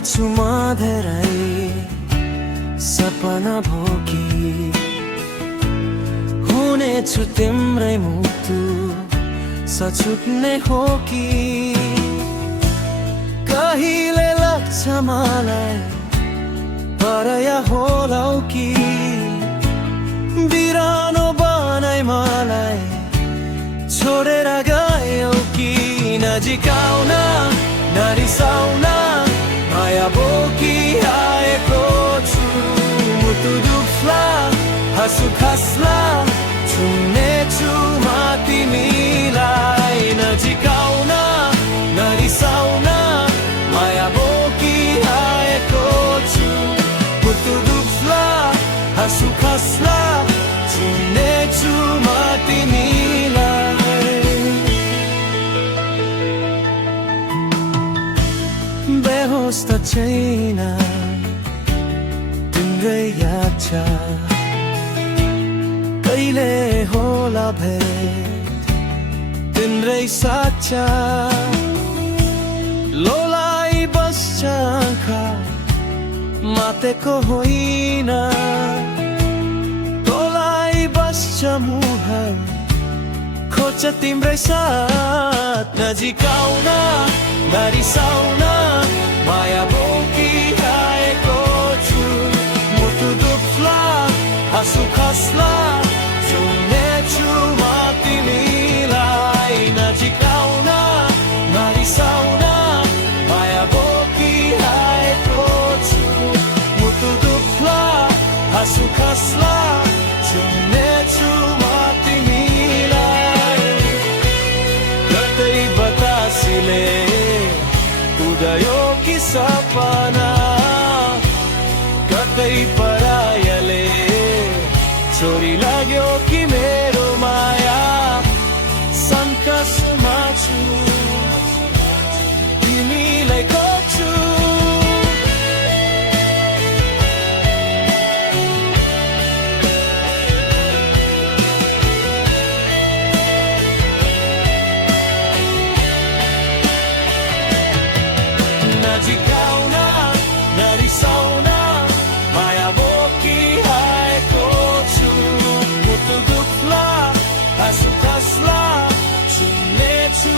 छु म धेरै सपना भोकी हुनेछु तिम्रै मुटु सछुट्ने हो कि कहिले लाग्छ मलाई परया होलाउ कि बिरानो बनाई मलाई छोडेर गयौ कि नजिकाउन नरिसाउन माया बोकी आएको छु मुटु दुख्ला हाँसु खस्ला छुनेछु म तिमीलाई नजिकाउन नरिसाउन माया बोकी आएको छु मुटु दुख्ला हाँसु खस्ला छुनेछु म तिमीलाई बेहोस त छैन तिम्रै याद छ कहिले होला भेट तिम्रै साचा लोलाई बस्छ आँखा मातेको होइन तँलाई बस्छ मुहार खोज्छ तिम्रै साथ नजिकाउन नरिसाउन माया बोकी आएको छु मुटु दुख्ला हाँसु खस्ला छुनेछु म तिमीलाई नजिकाउन नरिसाउन माया बोकी आएको छु मुटु दुख्ला हाँसु खस्ला छुनेछु म तिमीलाई कतै बतासिले उदयो कि सपना कतै परायले छोरी लाग्यो कि मेरो माया सङ्कटमा छु तिमीलाई खोज्छु नजिकाउन नरिसाउन माया बोकी आएको छु मुटु दुख्ला हाँसु खस्ला छुनेछु